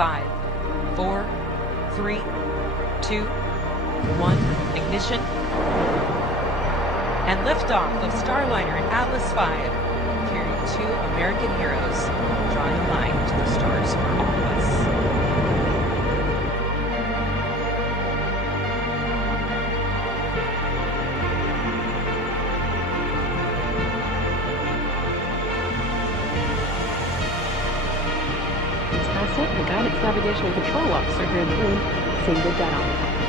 5, 4, 3, 2, 1, ignition. And liftoff of Starliner and Atlas V, carrying 2 American heroes, drawing a line to the stars for all of us. Asset, the Guidance Navigation and Control Officer here in the room, saying good day.